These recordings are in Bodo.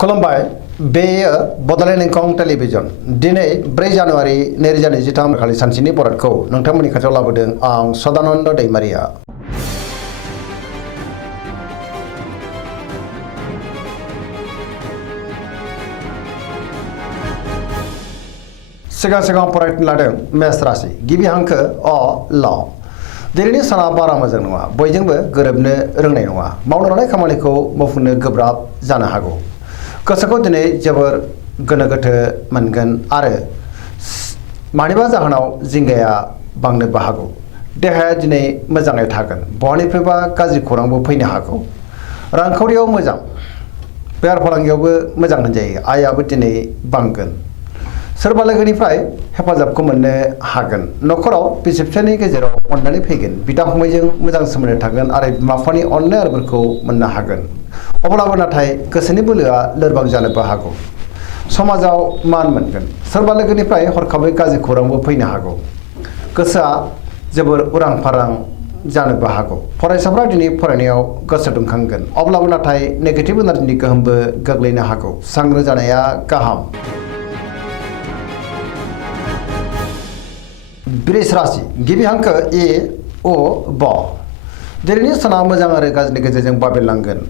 खुलुमबाय बेयो बड'लेण्ड इंखं टेलिभिजन दिनै 4 जानुवारि 2023 खालि सानसेनि बरादखौ नोंथांमोननि खाथियाव लाबोदों आं सदानन्द दैमारिया। सिगां फरायनो लादों मेष राशि गिबि हांखो अ ल। दिनैनि साना बारा मोजां नङा, बयजोंबो गोरोबनो रोंनाय नङा, मावनो लानाय खामानिखौ मावफुंनो गोब्राब जानो हागौ। गोसोखौ दिनै जोबोर गोनो गोथो मोनगोन आरो मानिबा जाहोनाव जिंगाया बांनोबो हागौ। देहाया दिनै मोजाङै थागोन, बहानिफ्रायबा गाज्रि खौरांबो फैनो हागौ। रांखावरियाव मोजां, बेफार फालांगियावबो मोजां होनजायो। आयाबो दिनै बांगोन। सोरबा लोगोनिफ्राय हेफाजाबखौ मोननो हागोन। न'खराव बिसि फिसायनि गेजेराव अननानै फैगोन। बिदा फंबायजों मोजां सोमोन्दो थागोन आरो बिमा बिफानि अननाय आरोफोरखौ मोननो हागोन। अब्लाबो नाथाय गोसोनि बोलोआ लोरबां जानोबो हागौ। समाजाव मान मोनगोन। सोरबा लोगोनिफ्राय हरखाबै गाज्रि खौरांबो फैनो हागौ। गोसोआ जोबोर उरां फारां जानोबो हागौ। फरायसाफ्रा दिनै फरायनायाव गोसो दुंखांगोन, अब्लाबो नाथाय नेगेटिभ एनार्जिनि गोहोमबो गोग्लैनो हागौ। सांग्रां जानाया गाहाम। वृष राशि गिबि हांखो ए अ ब। दिनैनि साना मोजां आरो गाज्रिनि गेजेरजों बाबेरलांगोन।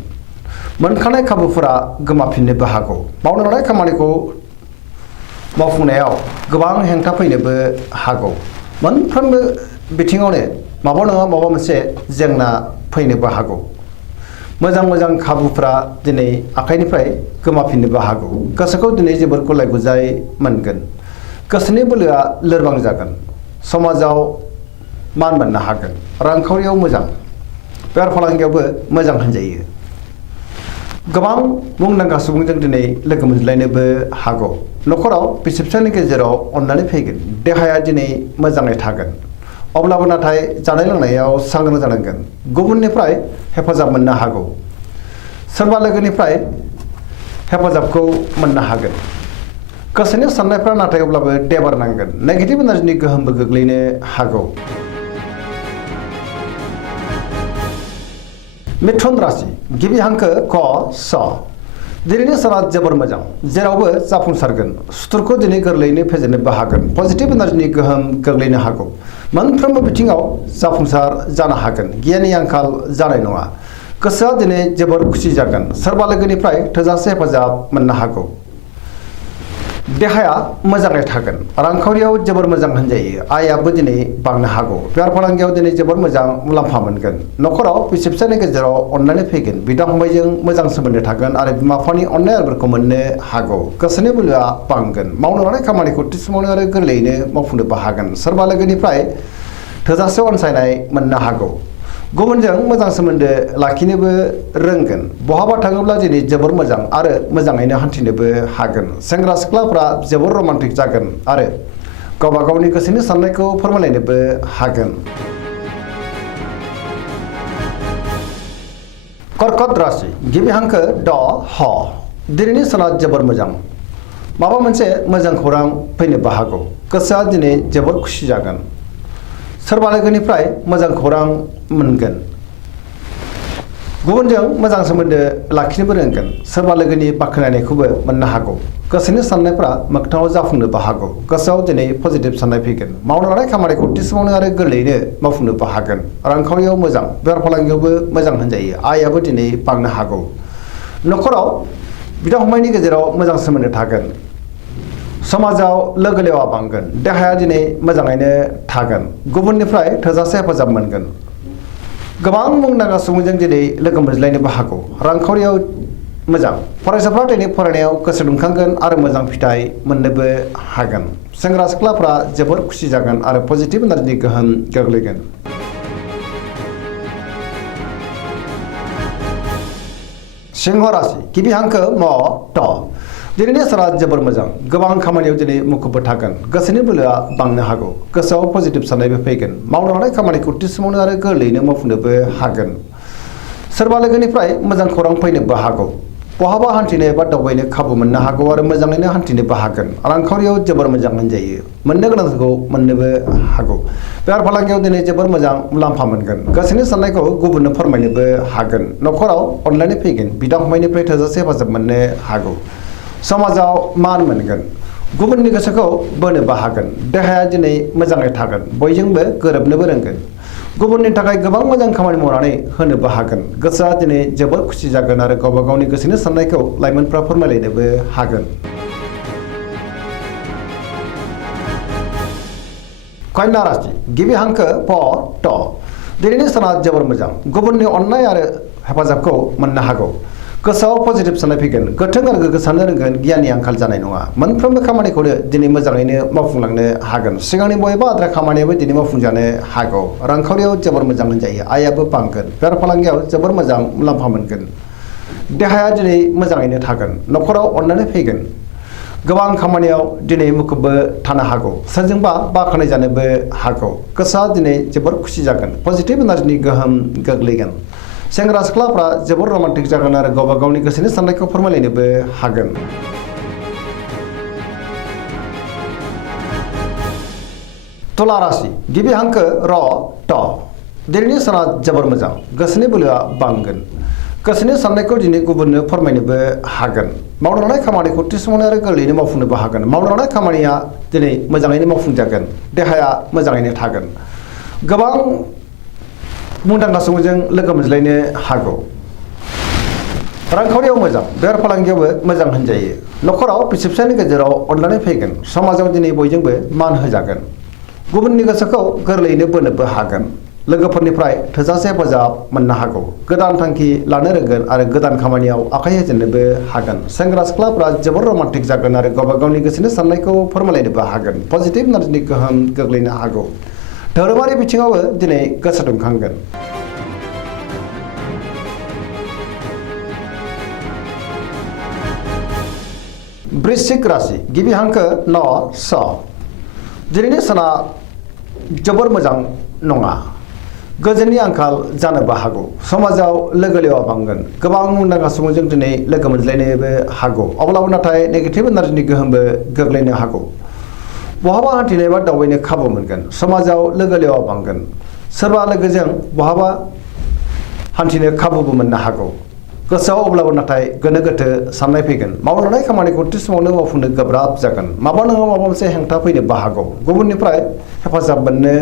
मोनखानाय खाबुफोरा गोमाफिननोबो हागौ। मावनो लानाय खामानिखौ मावफुंनायाव गोबां हेंथा फैनोबो हागौ। मोनफ्रोमबो बिथिङावनो माबा नङा माबा मोनसे जेंना फैनोबो हागौ। मोजां खाबुफोरा दिनै आखाइनिफ्राय गोमाफिननोबो हागौ। गोसोखौ दिनै जोबोर गुलाय गुजाय मोनगोन। गोसोनि बोलोआ लोरबां जागोन। समाजाव मान मोननो हागोन। रांखावरियाव मोजां, बेफार फालांगियावबो मोजां होनजायो। गोबां मुंदांखा सुबुंजों दिनै लोगो मोनज्लायनोबो हागौ। न'खराव बिसि फिसायनि गेजेराव अननानै फैगोन। देहाया दिनै मोजाङै थागोन, अब्लाबो नाथाय जानाय लोंनायाव सांग्रां जानांगोन। गुबुननिफ्राय हेफाजाब मोननो हागौ। सोरबा लोगोनिफ्राय हेफाजाबखौ मोननो हागोन। गोसोनि साननायफ्रा नाथाय अब्लाबो देबार नांगोन। नेगेटिभ एनार्जिनि गोहोमबो गोग्लैनो हागौ। मिथुन राशि गिबि हांखो क स। दिनैनि साना जोबोर मोजां, जेरावबो जाफुंसारगोन। सुथुरखौ दिनै गोरलैयैनो फेजेननोबो हागोन। पजिटिभ एनार्जिनि गोहोम गोग्लैनो हागौ। मोनफ्रोमबो बिथिङाव जाफुंसार जानो हागोन। गियाननि आंखाल जानाय नङा। गोसोआ दिनै जोबोर खुसि जागोन। सोरबा लोगोनिफ्राय थोजासे हेफाजाब मोननो हागौ। देहाया मोजाङै थागोन। रांखावरियाव जोबोर मोजां होनजायो। आयाबो दिनै बांनो हागौ। बेफार फालांगियाव दिनै जोबोर मोजां मुलाम्फा मोनगोन। न'खराव बिसि फिसायनि गेजेराव अननानै फैगोन। बिदा फंबायजों मोजां सोमोन्दो थागोन आरो बिमा बिफानि अननाय आरोफोरखौ मोननो हागौ। गोसोनि बोलोआ बांगोन। मावनो लानाय खामानिखौ थि समावनो आरो गोरलैयैनो मावफुंनोबो हागोन। सोरबा लोगोनिफ्राय थोजासे अनसायनाय मोननो हागौ। गुबुनजों मोजां सोमोन्दो लाखिनोबो रोंगोन। बहाबा थाङोब्ला दिनै जोबोर मोजां आरो मोजाङैनो हान्थिनोबो हागोन। सेंग्रा सिख्लाफ्रा जोबोर रमान्टिक जागोन आरो गावबा गावनि गोसोनि साननायखौ फोरमायलायनोबो हागोन। कर्कट राशि गिबि हांखो ड ह। दिनैनि साना जोबोर मोजां। माबा मोनसे मोजां खौरां फैनोबो हागौ। गोसोआ दिनै जोबोर खुसि जागोन। सोरबा लोगोनिफ्राय मोजां खौरां मोनगोन। गुबुनजों मोजां सोमोन्दो लाखिनोबो रोंगोन। सोरबा लोगोनि बाख्नायनायखौबो मोननो हागौ। गोसोनि साननायफ्रा मोगथाङाव जाफुंनोबो हागौ। गोसोआव दिनै पजिटिभ साननाय फैगोन। मावनो लानाय खामानिखौ थि समावनो आरो गोरलैयैनो मावफुंनोबो हागोन। रांखावरियाव मोजां, बेफार फालांगियावबो मोजां होनजायो। आयाबो दिनै बांनो हागौ। न'खराव बिदा फंबायनि गेजेराव मोजां सोमोन्दो थागोन। समाजाव लोगो लेवा बांगोन। देहाया दिनै मोजाङैनो थागोन। गुबुननिफ्राय थोजासे हेफाजाब मोनगोन। गोबां मुंदांखा सुबुंजों दिनै लोगो मोनज्लायनोबो हागौ। रांखावरियाव मोजां। फरायसाफ्रा दिनै फरायनायाव गोसो दुंखांगोन आरो मोजां फिथाइ मोननोबो हागोन। सेंग्रा सिख्लाफ्रा जोबोर खुसि जागोन आरो पजिटिभ एनार्जिनि गोहोम गोग्लैगोन। सिंह राशि गिबि हांखो म ट। दिनैनि साना जोबोर मोजां। गोबां खामानियाव दिनै मुखुबबो थागोन। गोसोनि बोलोआ बांनो हागौ। गोसोआव पजिटिभ साननायबो फैगोन। मावनो लानाय खामानिखौ थि समावनो आरो गोरलैयैनो मावफुंनोबो हागोन। सोरबा लोगोनिफ्राय मोजां खौरां फैनोबो हागौ। बहाबा हान्थिनो एबा दावबायनो खाबु मोननो हागौ आरो मोजाङैनो हान्थिनोबो हागोन। रांखावरियाव जोबोर मोजां होनजायो। मोननो गोनांखौ मोननोबो हागौ। बेफार फालांगियाव दिनै जोबोर मोजां मुलाम्फा मोनगोन। गोसोनि साननायखौ गुबुननो फोरमायनोबो हागोन। न'खराव अनलायनाय फैगोन। बिदा फंबायनिफ्राय थोजासे हेफाजाब मोननो हागौ। समाजाव मान मोनगोन। गुबुननि गोसोखौ बोनोबो हागोन। देहाया दिनै मोजाङै थागोन। बयजोंबो गोरोबनोबो रोंगोन। गुबुननि थाखाय गोबां मोजां खामानि मावनानै होनोबो हागोन। गोसोआ दिनै जोबोर खुसि जागोन आरो गावबा गावनि गोसोनि साननायखौ लाइमोनफ्रा फोरमायलायनोबो हागोन। कन्या राशि गिबि हांखो प ट दिनैनि साना जोबोर मोजां। गुबुननि अननाय आरो हेफाजाबखौ मोननो हागौ। गोसोआव पजिटिभ साननाय फैगोन। गोथों आरो गोग्गो साननो रोंगोन। गियाननि आंखाल जानाय नङा। मोनफ्रोमबो खामानिखौनो दिनै मोजाङैनो मावफुंलांनो हागोन। सिगांनि बबेबा आद्रा खामानियाबो दिनै मावफुंजानो हागौ। रांखावरियाव जोबोर मोजां होनजायो। आयाबो बांगोन। बेफार फालांगियाव जोबोर मोजां मुलाम्फा मोनगोन। देहाया दिनै मोजाङैनो थागोन। न'खराव अननानै फैगोन। गोबां खामानियाव दिनै मुखुबबो थानो हागौ। सोरजोंबा बाख्नाय जानोबो हागौ। गोसोआ दिनै जोबोर खुसि जागोन। पजिटिभ एनार्जिनि गोहोम गोग्लैगोन। सेंग्रा सिख्लाफ्रा जोबोर रमान्टिक जागोन आरो गावबा गावनि गोसोनि साननायखौ फोरमायलायनोबो हागोन। तुला राशि गिबि हांखो र ट दिनैनि साना जोबोर मोजां। गोसोनि बोलोआ बांगोन। गोसोनि साननायखौ दिनै गुबुननो फोरमायनोबो हागोन। मावनो लानाय खामानिखौ थि समावनो आरो गोरलैयैनो मावफुंनोबो हागोन। मावनो लानाय खामानिया दिनै मोजाङैनो मावफुंजागोन। देहाया मोजाङैनो थागोन। गोबां मुंदांखा सुबुंजों लोगो मोनज्लायनो हागौ। रांखावरियाव मोजां। बेफार फालांगियावबो मोजां होनजायो। न'खराव बिसि फिसायनि गेजेराव अनलायनाय फैगोन। समाजाव दिनै बयजोंबो मान होजागोन। गुबुननि गोसोखौ गोरलैयैनो बोनोबो हागोन। लोगोफोरनिफ्राय थोजासे हेफाजाब मोननो हागौ। गोदान थांखि लानो रोंगोन आरो गोदान खामानियाव आखाइ होजेननोबो हागोन। सेंग्रा सिख्लाफ्रा जोबोर रमान्टिक जागोन आरो गावबा गावनि गोसोनि साननायखौ फोरमायलायनोबो हागोन। पजिटिभ एनार्जिनि गोहोम गोग्लैनो हागौ। धोरोमारि बिथिङावबो दिनै गोसो दुंखांगोन। वृश्चिक राशि गिबि हांखो न स दिनैनि साना जोबोर मोजां नङा। गोजोननि आंखाल जानोबो हागौ। समाजाव लोगो लेवा बांगोन। गोबां मुंदांखा सुबुंजों दिनै लोगो मोनज्लायनोबो हागौ। अब्लाबो नाथाय नेगेटिभ एनार्जिनि गोहोमबो गोग्लैनो हागौ। बहाबा हान्थिनो एबा दावबायनो खाबु मोनगोन। समाजाव लोगो लेवा बांगोन। सोरबा लोगोजों बहाबा हान्थिनो खाबुबो मोननो हागौ। गोसोआव अब्लाबो नाथाय गोनो गोथो साननाय फैगोन। मावनो लानाय खामानिखौ थि समावनो मावफुंनो गोब्राब जागोन। माबा नङा माबा मोनसे हेंथा फैनोबो हागौ। गुबुननिफ्राय हेफाजाब मोननो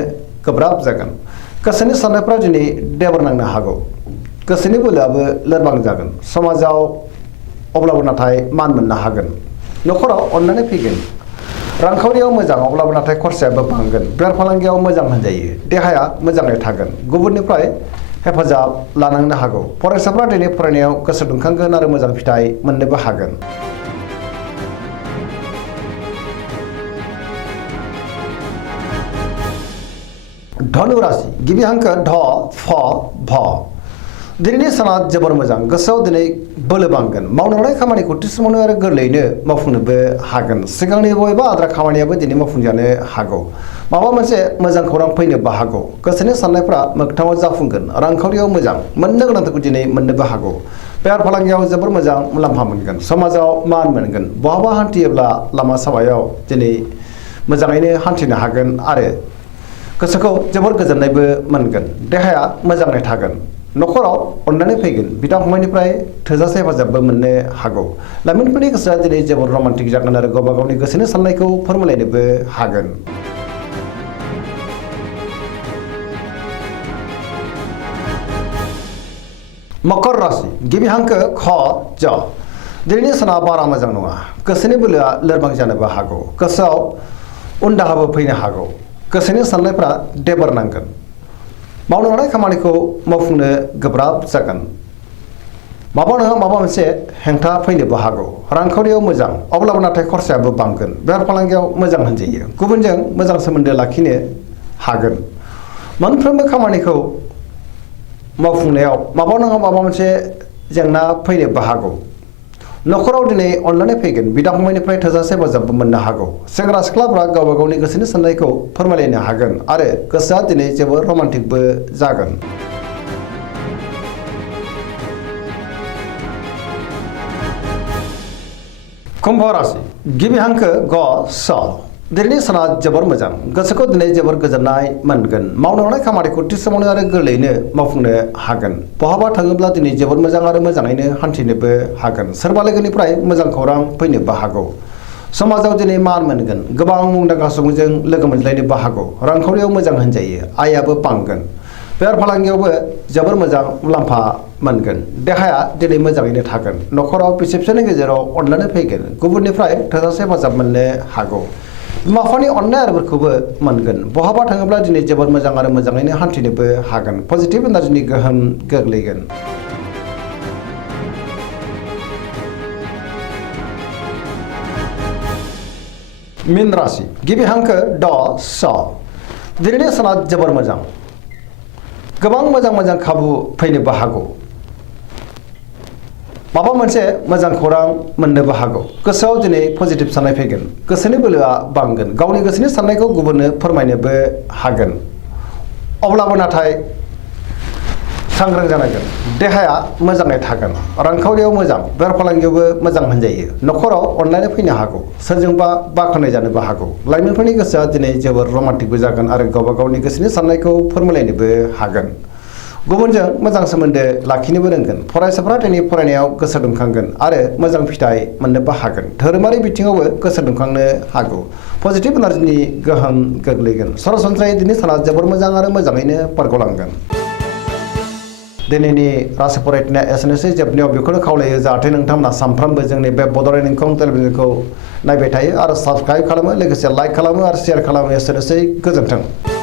गोब्राब जागोन। गोसोनि साननायफ्रा दिनै देबर नांनो हागौ। गोसोनि बोलोआबो लोरबां जागोन। समाजाव अब्लाबो नाथाय मान मोननो हागोन। न'खराव अननानै फैगोन। रांखावरियाव मोजां अब्लाबो नाथाय खरसायाबो बांगोन। बेफार फालांगियाव मोजां होनजायो। देहाया मोजाङै थागोन। गुबुननिफ्राय हेफाजाब लानांनो हागौ। फरायसाफ्रा दिनै फरायनायाव गोसो दुंखांगोन आरो मोजां फिथाइ मोननोबो हागोन। धनु राशि गिबि हांखो ध फ भ दिनैनि साना जोबोर मोजां। गोसोआव दिनै बोलो बांगोन। मावनो लानाय खामानिखौ थि समावनो आरो गोरलैयैनो मावफुंनोबो हागोन। सिगांनि बबेबा आद्रा खामानियाबो दिनै मावफुंजानो हागौ। माबा मोनसे मोजां खौरां फैनोबो हागौ। गोसोनि साननायफ्रा मोगथाङाव जाफुंगोन। रांखावरियाव मोजां। मोननो गोनांखौ दिनै मोननोबो हागौ। बेफार फालांगियाव जोबोर मोजां मुलाम्फा मोनगोन। समाजाव मान मोनगोन। बहाबा हान्थियोब्ला लामा सामायाव दिनै मोजाङैनो हान्थिनो हागोन आरो गोसोखौ जोबोर गोजोननायबो मोनगोन। देहाया मोजाङै थागोन। न'खराव अननानै फैगोन। बिदा फंबायनिफ्राय थोजासे हेफाजाबबो मोननो हागौ। लाइमोनफोरनि गोसोआ दिनै जोबोर रमान्टिक जागोन आरो गावबा गावनि गोसोनि साननायखौ फोरमायलायनोबो हागोन। मकर राशि गिबि हांखो ख ज दिनैनि साना बारा मोजां नङा। गोसोनि बोलोआ लोरबां जानोबो हागौ। गोसोआव उनदाहाबो फैनो हागौ। गोसोनि साननायफ्रा देबर नांगोन। मावनो लानाय खामानिखौ मावफुंनो गोब्राब जागोन। माबा नङा माबा मोनसे हेंथा फैनोबो हागौ। रांखावरियाव मोजां अब्लाबो नाथाय खरसायाबो बांगोन। बेफार फालांगियाव मोजां होनजायो। गुबुनजों मोजां सोमोन्दो लाखिनो हागोन। मोनफ्रोमबो खामानिखौ मावफुंनायाव माबा नङा माबा मोनसे जेंना फैनोबो हागौ। न'खराव दिनै अनलायनाय फैगोन। बिदा फंबायनिफ्राय थोजासे हेफाजाबबो मोननो हागौ। सेंग्रा सिख्लाफ्रा गावबा गावनि गोसोनि साननायखौ फोरमायलायनो हागोन आरो गोसोआ दिनै जोबोर रमान्टिकबो जागोन। कुम्भ राशि गिबि हांखो ग स दिनैनि साना जोबोर मोजां गोसोखौ दिनै जोबोर गोजोननाय मोनगोन मावनो हानाय खामानिखौ थि समावनो आरो गोरलैयैनो मावफुंनो हागोन बहाबा थाङोब्ला दिनै जोबोर मोजां आरो मोजाङैनो हान्थिनोबो हागोन सोरबा लोगोनिफ्राय मोजां खौरां फैनोबो हागौ समाजाव दिनै मान मोनगोन गोबां मुंदांखा सुबुंजों लोगो मोनज्लायनोबो हागौ रांखावरियाव मोजां होनजायो आयाबो बांगोन बेफार फालांगियावबो जोबोर मोजां मुलाम्फा मोनगोन देहाया दिनै मोजाङैनो थागोन नखराव बिसि फिसायनि गेजेराव अनलायनाय फैगोन गुबुननिफ्राय थोजासे हेफाजाब मोननो हागौ बिमा बिफानि अननाय आरोफोरखौबो मोनगोन बहाबा थाङोब्ला दिनै जोबोर मोजां आरो मोजाङैनो हान्थिनोबो हागोन पजिटिभ एनार्जिनि गोहोम गोग्लैगोन मीन राशि गिबि हांखो ड स दिनैनि साना जोबोर मोजां गोबां मोजां खाबु फैनोबो हागौ माबा मोनसे मोजां खौरां मोननोबो हागौ गोसोआव दिनै पजिटिभ साननाय फैगोन गोसोनि बोलोआ बांगोन गावनि गोसोनि साननायखौ गुबुननो फोरमायनोबो हागोन अब्लाबो नाथाय सांग्रां जानांगोन देहाया मोजाङै थागोन रांखावरियाव मोजां बेफार फालांगियावबो मोजां होनजायो नखराव अनलायनाय फैनो हागौ सोरजोंबा बाख्नाय जानोबो हागौ लाइमोनफोरनि गोसोआ दिनै जोबोर रमान्टिकबो जागोन आरो गावबा गावनि गोसोनि साननायखौ फोरमायलायनोबो हागोन गुबुनजों मोजां सोमोन्दो लाखिनोबो रोंगोन फरायसाफोरा दिनै फरायनायाव गोसो दुंखांगोन आरो मोजां फिथाइ मोननोबो हागोन धोरोमारि बिथिङावबो गोसो दुंखांनो हागौ पजिटिभ एनार्जिनि गोहोम गोग्लैगोन सरासनस्रायै दिनै साना जोबोर मोजां आरो मोजाङैनो बारग'लांगोन दिनैनि राशि फरायनाया एसेनोसै जोबनायाव बेखौनो खावलायो जाहाथे नोंथांमोना सानफ्रामबो जोंनि बे बड'लेण्ड इंखं टेलिभिजनखौ नायबाय थायो आरो साबस्क्राइब खालामो लोगोसे लाइक खालामो आरो शेयार खालामो एसेनोसै गोजोन्थों